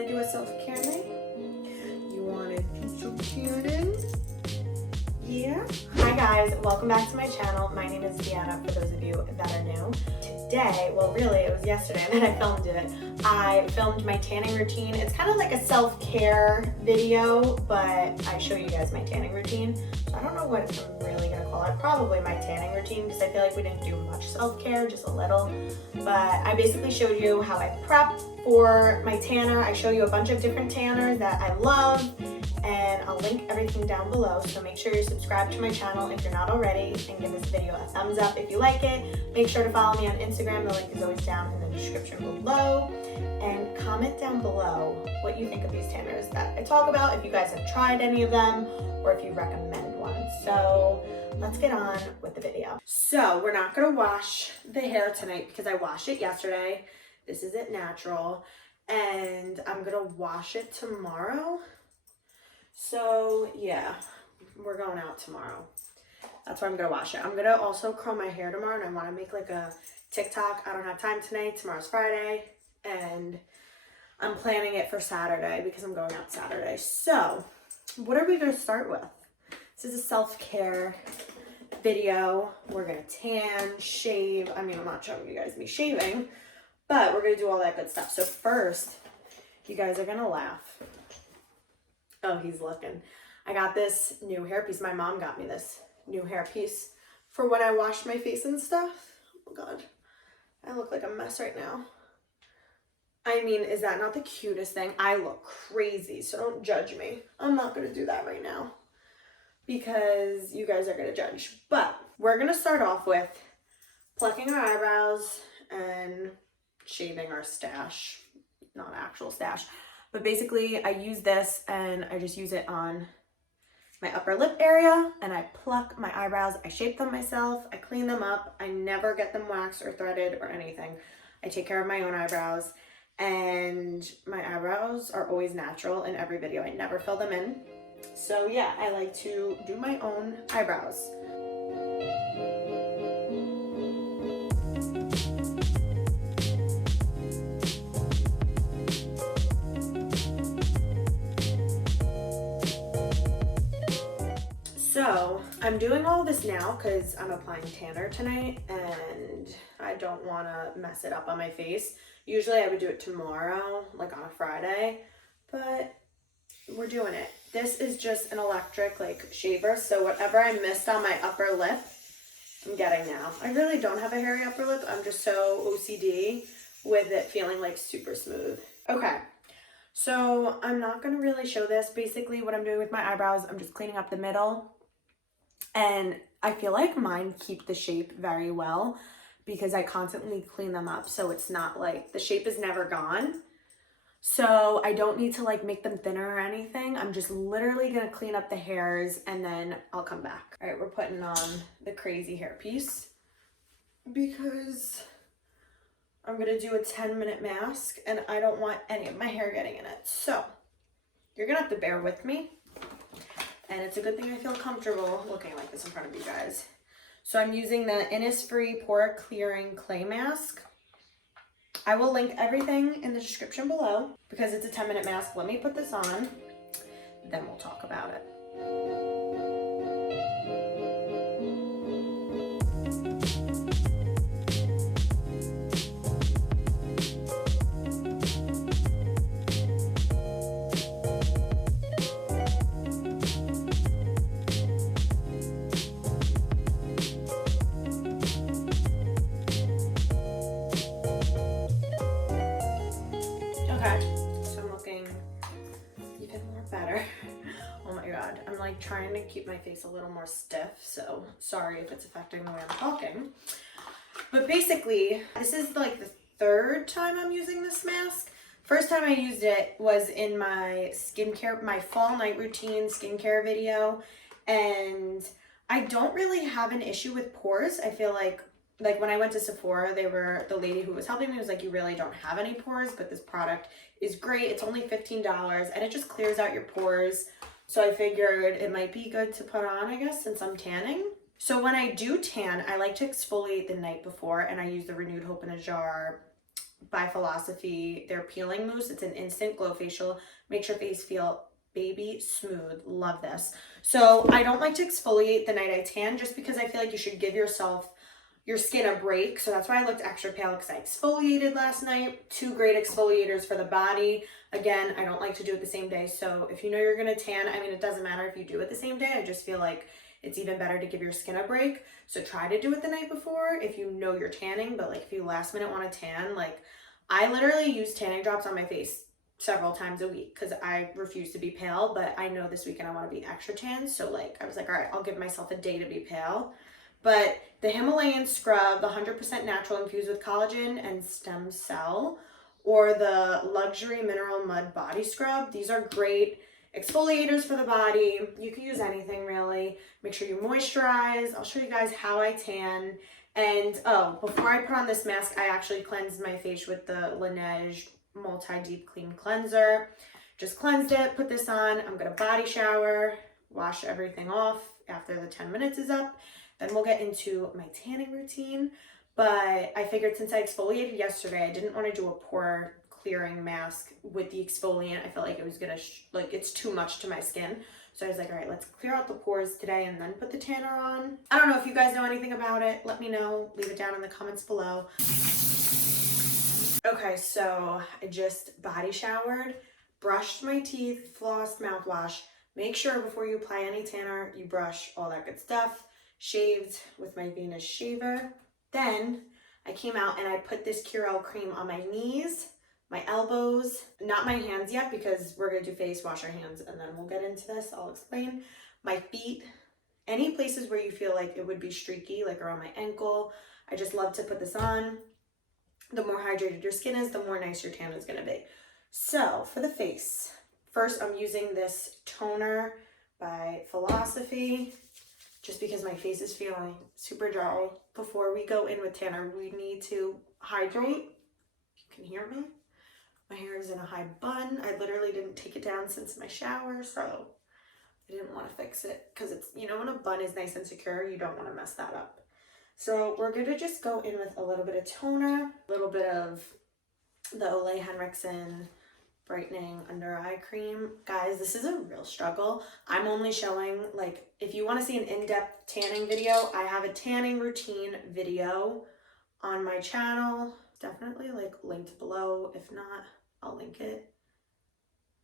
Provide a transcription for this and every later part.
to do a self-care night? You want to do some tanning? Yeah? Hi guys, welcome back to my channel. My name is Deanna, for those of you that are new. Today, well really it was yesterday that I filmed it. I filmed my tanning routine. It's kind of like a self-care video, but I show you guys my tanning routine. So I don't know what I'm really gonna call it. Probably my tanning routine, because I feel like we didn't do much self-care, just a little. But I basically showed you how I prep for my tanner. I show you a bunch of different tanners that I love, and I'll link everything down below. So make sure you're subscribed to my channel if you're not already, and give this video a thumbs up if you like it. Make sure to follow me on Instagram. The link is always down in the description below. And comment down below what you think of these tanners that I talk about, if you guys have tried any of them, or if you recommend one. So let's get on with the video. So we're not gonna wash the hair tonight because I washed it yesterday. This is it natural, and I'm gonna wash it tomorrow. So yeah, we're going out tomorrow. That's why I'm gonna wash it. I'm gonna also curl my hair tomorrow, and I wanna make like a TikTok. I don't have time tonight. Tomorrow's Friday, and I'm planning it for Saturday because I'm going out Saturday. So what are we gonna start with? This is a self-care video. We're gonna tan, shave. I mean, I'm not showing you guys me shaving, but we're gonna do all that good stuff. So first, you guys are gonna laugh. Oh, he's looking. I got this new hairpiece. My mom got me this new hairpiece for when I wash my face and stuff. Oh God, I look like a mess right now. I mean, is that not the cutest thing? I look crazy, so don't judge me. I'm not gonna do that right now because you guys are gonna judge. But we're gonna start off with plucking our eyebrows and shaving our stash. Not actual stash, but basically I use this and I just use it on my upper lip area, and I pluck my eyebrows. I shape them myself. I clean them up. I never get them waxed or threaded or anything. I take care of my own eyebrows, and my eyebrows are always natural in every video. I never fill them in. So yeah, I like to do my own eyebrows. So I'm doing all this now because I'm applying tanner tonight and I don't want to mess it up on my face. Usually I would do it tomorrow, like on a Friday, but we're doing it. This is just an electric like shaver, so whatever I missed on my upper lip, I'm getting now. I really don't have a hairy upper lip. I'm just so OCD with it feeling like super smooth. Okay, so I'm not going to really show this. Basically what I'm doing with my eyebrows, I'm just cleaning up the middle. And I feel like mine keep the shape very well because I constantly clean them up. So it's not like the shape is never gone. So I don't need to like make them thinner or anything. I'm just literally going to clean up the hairs and then I'll come back. All right, we're putting on the crazy hair piece because I'm going to do a 10-minute mask and I don't want any of my hair getting in it. So you're going to have to bear with me. And it's a good thing I feel comfortable looking like this in front of you guys. So I'm using the Innisfree Pore Clearing Clay Mask. I will link everything in the description below because it's a 10-minute mask. Let me put this on, then we'll talk about it. I'm like trying to keep my face a little more stiff, so sorry if it's affecting the way I'm talking. But basically, this is like the third time I'm using this mask. First time I used it was in my skincare, my fall night routine skincare video, and I don't really have an issue with pores. I feel like when I went to Sephora, the lady who was helping me was like, you really don't have any pores, but this product is great. It's only $15 and it just clears out your pores. So I figured it might be good to put on, I guess, since I'm tanning. So when I do tan, I like to exfoliate the night before, and I use the Renewed Hope in a Jar by Philosophy. Their peeling mousse. It's an instant glow facial. Makes your face feel baby smooth. Love this. So I don't like to exfoliate the night I tan just because I feel like you should give your skin a break. So that's why I looked extra pale, because I exfoliated last night. 2 great exfoliators for the body. Again, I don't like to do it the same day. So if you know you're gonna tan, I mean, it doesn't matter if you do it the same day. I just feel like it's even better to give your skin a break. So try to do it the night before if you know you're tanning, but like if you last minute want to tan, like I literally use tanning drops on my face several times a week because I refuse to be pale, but I know this weekend I want to be extra tan. So like I was like, all right, I'll give myself a day to be pale. But the Himalayan scrub, the 100% natural infused with collagen and stem cell, or the luxury mineral mud body scrub, these are great exfoliators for the body. You can use anything really. Make sure you moisturize. I'll show you guys how I tan. And oh, before I put on this mask, I actually cleansed my face with the Laneige multi-deep clean cleanser. Just cleansed it, put this on. I'm gonna body shower, wash everything off after the 10 minutes is up. Then we'll get into my tanning routine. But I figured since I exfoliated yesterday, I didn't want to do a pore clearing mask with the exfoliant. I felt like it was gonna it's too much to my skin. So I was like, all right, let's clear out the pores today and then put the tanner on. I don't know if you guys know anything about it. Let me know. Leave it down in the comments below. Okay, so I just body showered, brushed my teeth, flossed, mouthwash. Make sure before you apply any tanner, you brush, all that good stuff. Shaved with my Venus shaver. Then I came out and I put this Curel cream on my knees, my elbows, not my hands yet because we're gonna do face, wash our hands, and then we'll get into this. I'll explain. My feet, any places where you feel like it would be streaky, like around my ankle. I just love to put this on. The more hydrated your skin is, the more nice your tan is gonna be. So for the face, first I'm using this toner by Philosophy, just because my face is feeling super dry. Before we go in with tanner, we need to hydrate. You can hear me. My hair is in a high bun. I literally didn't take it down since my shower, so I didn't want to fix it because it's, you know, when a bun is nice and secure, you don't want to mess that up. So we're gonna just go in with a little bit of toner, a little bit of the Ole Henriksen brightening under eye cream. Guys, this is a real struggle. I'm only showing, like, if you want to see an in-depth tanning video, I have a tanning routine video on my channel. Definitely like linked below. If not, I'll link it.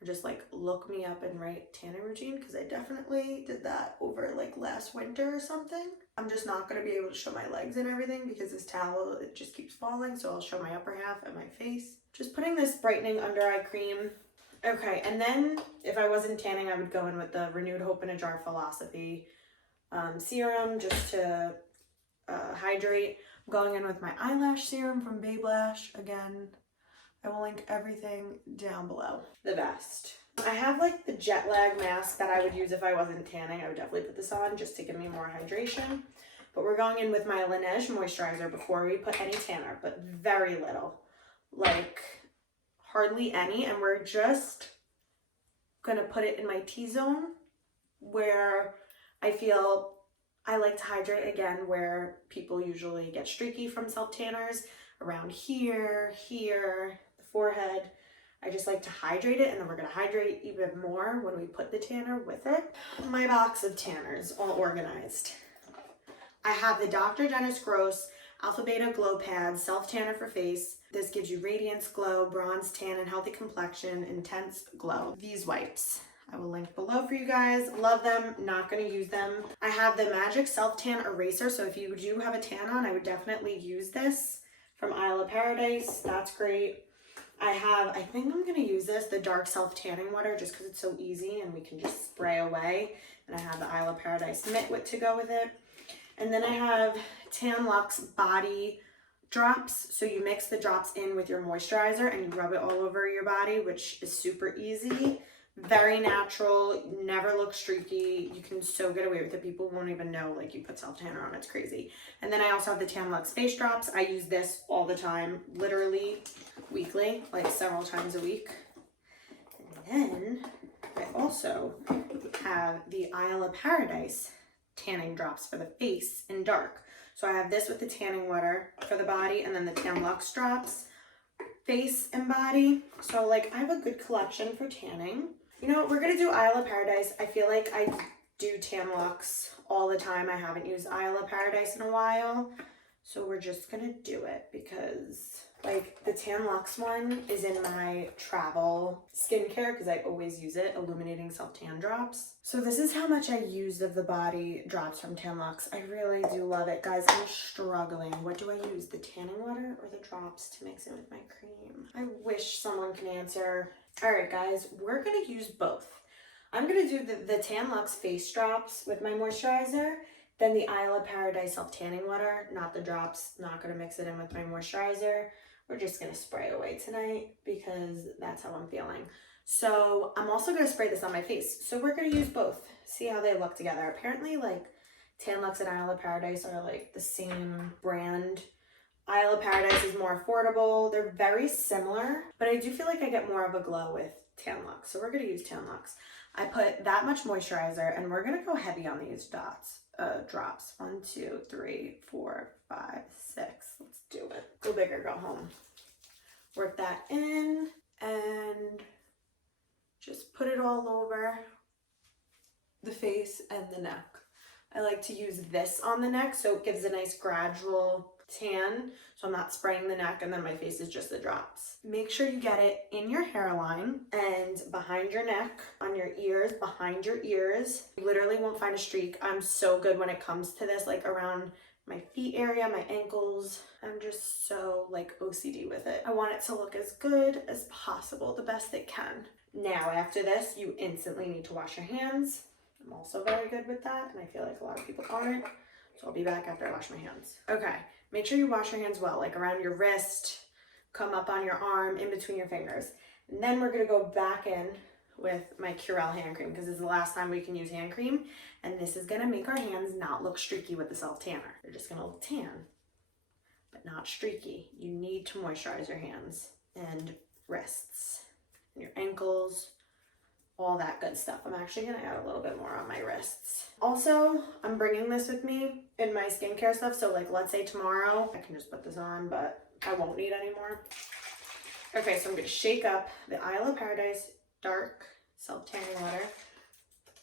Or just like look me up and write tanning routine, because I definitely did that over like last winter or something. I'm just not going to be able to show my legs and everything because this towel, it just keeps falling. So I'll show my upper half and my face. Just putting this brightening under eye cream. Okay, and then if I wasn't tanning, I would go in with the Renewed Hope in a Jar Philosophy serum just to hydrate. I'm going in with my eyelash serum from Babe Lash. Again, I will link everything down below. The best. I have like the jet lag mask that I would use if I wasn't tanning. I would definitely put this on just to give me more hydration. But we're going in with my Laneige moisturizer before we put any tanner, but very little. Like hardly any. And we're just gonna put it in my T-zone where I feel I like to hydrate, again, where people usually get streaky from self-tanners. Around here, here, the forehead. I just like to hydrate it, and then we're gonna hydrate even more when we put the tanner with it. My box of tanners, all organized. I have the Dr. Dennis Gross Alpha Beta Glow Pad Self Tanner for Face. This gives you radiance, glow, bronze, tan, and healthy complexion, intense glow. These wipes, I will link below for you guys. Love them, not gonna use them. I have the Magic Self Tan Eraser, so if you do have a tan on, I would definitely use this from Isle of Paradise. That's great. I think I'm gonna use this, the Dark Self Tanning Water, just because it's so easy and we can just spray away. And I have the Isle of Paradise Mitt to go with it. And then I have TAN-LUXE body drops. So you mix the drops in with your moisturizer and you rub it all over your body, which is super easy. Very natural, never look streaky. You can so get away with it. People won't even know like you put self tanner on. It's crazy. And then I also have the TAN-LUXE face drops. I use this all the time, literally weekly, like several times a week. And then I also have the Isle of Paradise tanning drops for the face in dark. So I have this with the tanning water for the body, and then the TAN-LUXE drops. face and body. So like I have a good collection for tanning. You know what, we're gonna do Isle of Paradise. I feel like I do TAN-LUXE all the time. I haven't used Isle of Paradise in a while. So we're just gonna do it because like the TAN-LUXE one is in my travel skincare because I always use it, Illuminating Self-Tan Drops. So this is how much I used of the body drops from TAN-LUXE. I really do love it. Guys, I'm struggling. What do I use, the tanning water or the drops to mix it with my cream? I wish someone can answer. All right, guys, we're gonna use both. I'm gonna do the TAN-LUXE face drops with my moisturizer, then the Isle of Paradise self-tanning water, not the drops, not gonna mix it in with my moisturizer. We're just gonna spray away tonight because that's how I'm feeling. So I'm also gonna spray this on my face. So we're gonna use both, see how they look together. Apparently like TAN-LUXE and Isle of Paradise are like the same brand. Isle of Paradise is more affordable. They're very similar, but I do feel like I get more of a glow with TAN-LUXE. So we're gonna use TAN-LUXE. I put that much moisturizer and we're gonna go heavy on these drops. 1, 2, 3, 4, 5, 6. Let's do it. Go big or go home. Work that in and just put it all over the face and the neck. I like to use this on the neck so it gives a nice gradual tan, so I'm not spraying the neck and then my face is just the drops. Make sure you get it in your hairline and behind your neck, on your ears, behind your ears. You literally won't find a streak. I'm so good when it comes to this, like around my feet area, my ankles. I'm just so like OCD with it. I want it to look as good as possible, the best it can. Now after this, you instantly need to wash your hands. I'm also very good with that, and I feel like a lot of people aren't. So I'll be back after I wash my hands. Okay, make sure you wash your hands well, like around your wrist, come up on your arm, in between your fingers. And then we're gonna go back in with my Curel hand cream because this is the last time we can use hand cream. And this is gonna make our hands not look streaky with the self-tanner. They're just gonna look tan, but not streaky. You need to moisturize your hands and wrists, and your ankles, all that good stuff. I'm actually gonna add a little bit more on my wrists. Also, I'm bringing this with me in my skincare stuff. So like, let's say tomorrow, I can just put this on, but I won't need any more. Okay, so I'm gonna shake up the Isle of Paradise Dark Self-Tanning Water.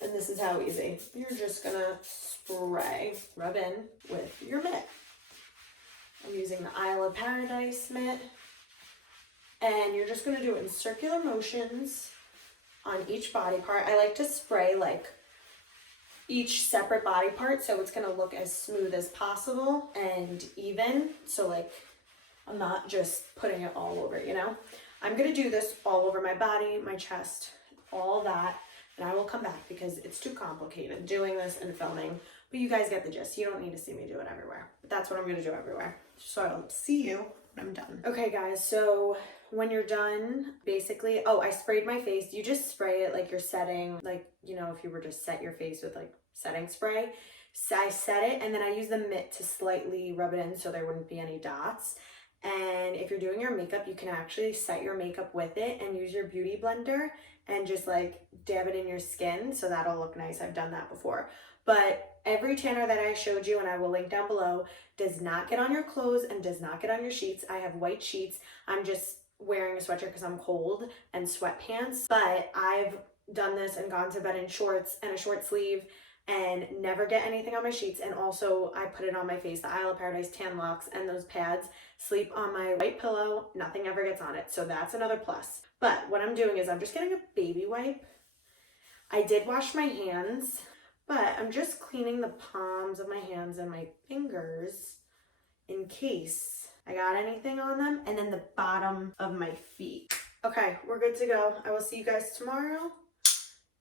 And this is how easy. You're just gonna spray, rub in with your mitt. I'm using the Isle of Paradise mitt. And you're just gonna do it in circular motions on each body part. I like to spray like each separate body part so it's gonna look as smooth as possible and even. So like, I'm not just putting it all over, you know? I'm gonna do this all over my body, my chest, all that. And I will come back because it's too complicated doing this and filming. But you guys get the gist. You don't need to see me do it everywhere. But that's what I'm gonna do everywhere. So I'll see you when I'm done. Okay guys, so when you're done, basically, oh, I sprayed my face. You just spray it like you're setting, like, you know, if you were to set your face with like setting spray. So I set it and then I use the mitt to slightly rub it in so there wouldn't be any dots. And if you're doing your makeup, you can actually set your makeup with it and use your beauty blender and just like dab it in your skin so that'll look nice. I've done that before. But every tanner that I showed you, and I will link down below, does not get on your clothes and does not get on your sheets. I have white sheets. I'm just wearing a sweatshirt because I'm cold and sweatpants. But I've done this and gone to bed in shorts and a short sleeve and never get anything on my sheets. And also I put it on my face, the Isle of Paradise TAN-LUXE and those pads, sleep on my white pillow, nothing ever gets on it. So that's another plus. But what I'm doing is I'm just getting a baby wipe. I did wash my hands, but I'm just cleaning the palms of my hands and my fingers in case I got anything on them, and then the bottom of my feet. Okay, we're good to go. I will see you guys tomorrow.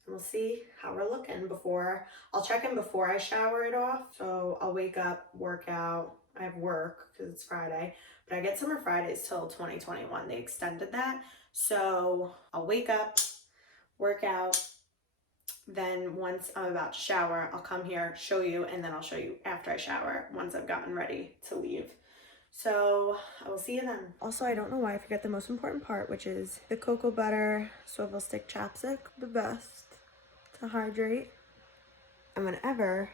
And we'll see how we're looking before. I'll check in before I shower it off. So I'll wake up, work out. I have work because it's Friday, but I get summer Fridays till 2021. They extended that. So I'll wake up, work out. Then once I'm about to shower, I'll come here, show you, and then I'll show you after I shower once I've gotten ready to leave. So I will see you then. Also, I don't know why I forget the most important part, which is the cocoa butter swivel stick chapstick, the best to hydrate. And whenever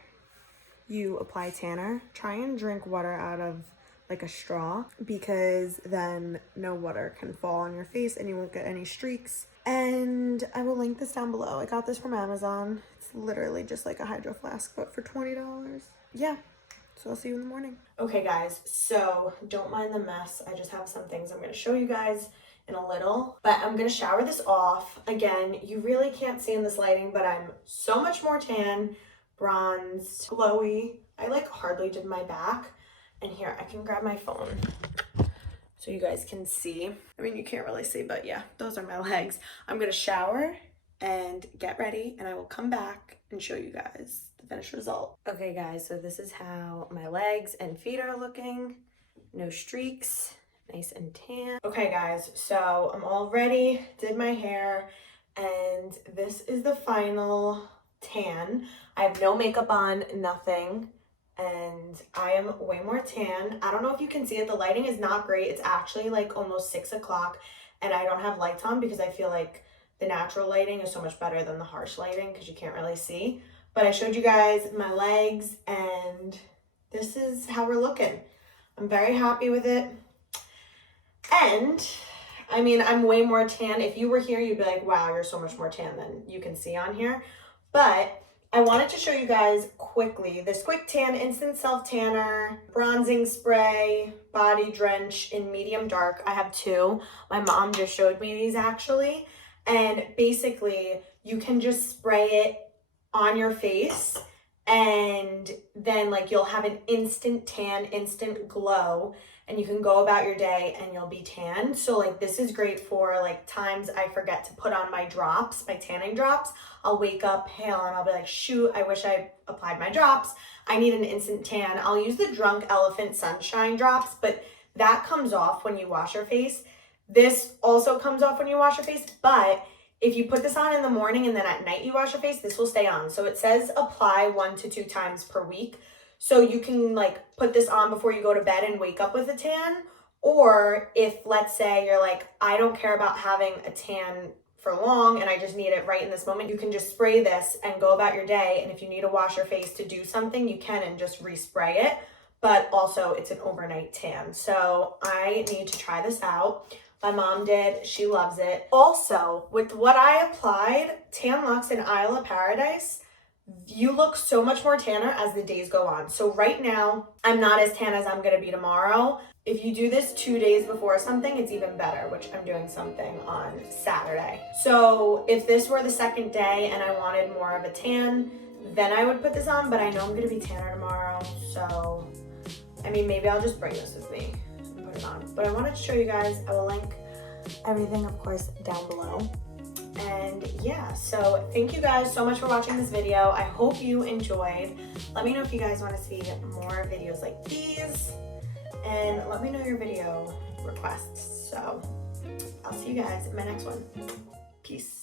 you apply tanner, try and drink water out of like a straw, because then no water can fall on your face and you won't get any streaks. And I will link this down below. I got this from Amazon. It's literally just like a hydro flask, but for $20. Yeah. So I'll see you in the morning. Okay guys, so don't mind the mess. I just have some things I'm gonna show you guys in a little, but I'm gonna shower this off. Again, you really can't see in this lighting, but I'm so much more tan, bronzed, glowy. I like hardly did my back. And here, I can grab my phone so you guys can see. I mean, you can't really see, but yeah, those are my legs. I'm gonna shower and get ready, and I will come back and show you guys the finished result. Okay guys, so this is how my legs and feet are looking. No streaks, nice and tan. Okay guys, so I'm all ready, did my hair, and this is the final tan. I have no makeup on, nothing, and I am way more tan. I don't know if you can see it, the lighting is not great. It's actually like almost 6 o'clock, and I don't have lights on because I feel like the natural lighting is so much better than the harsh lighting because you can't really see. But I showed you guys my legs, and this is how we're looking. I'm very happy with it. And I mean, I'm way more tan. If you were here, you'd be like, wow, you're so much more tan than you can see on here. But I wanted to show you guys quickly this Quick Tan Instant Self Tanner Bronzing Spray Body Drench in medium dark. I have two. My mom just showed me these actually. And basically, you can just spray it on your face, and then like you'll have an instant tan, instant glow, and you can go about your day and you'll be tan. So like this is great for like times I forget to put on my drops, my tanning drops. I'll wake up pale and I'll be like, shoot, I wish I applied my drops. I need an instant tan. I'll use the Drunk Elephant Sunshine drops, but that comes off when you wash your face. This also comes off when you wash your face, but if you put this on in the morning and then at night you wash your face, this will stay on. So it says apply 1 to 2 times per week. So you can like put this on before you go to bed and wake up with a tan. Or if, let's say, you're like, I don't care about having a tan for long and I just need it right in this moment, you can just spray this and go about your day. And if you need to wash your face to do something, you can and just respray it. But also it's an overnight tan. So I need to try this out. My mom did, she loves it. Also, with what I applied, TAN-LUXE and Isle of Paradise, you look so much more tanner as the days go on. So right now, I'm not as tan as I'm gonna be tomorrow. If you do this 2 days before something, it's even better, which I'm doing something on Saturday. So if this were the second day and I wanted more of a tan, then I would put this on, but I know I'm gonna be tanner tomorrow. So, I mean, maybe I'll just bring this with me and put it on. But I wanted to show you guys, I will link everything, of course, down below. And yeah, so thank you guys so much for watching this video. I hope you enjoyed. Let me know if you guys want to see more videos like these, and let me know your video requests. So I'll see you guys in my next one. Peace.